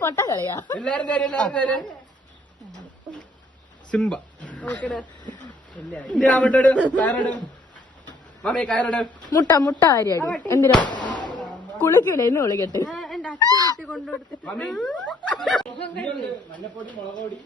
പൊട്ടക്കളിയാ എല്ലാരും സിംബ മുട്ട മുട്ട കാര്യാടി എന്തിനാ കുളിക്കൂല ഇന്ന് കുളിക്കട്ടെ മഞ്ഞപ്പൊടി മുളക് പൊടി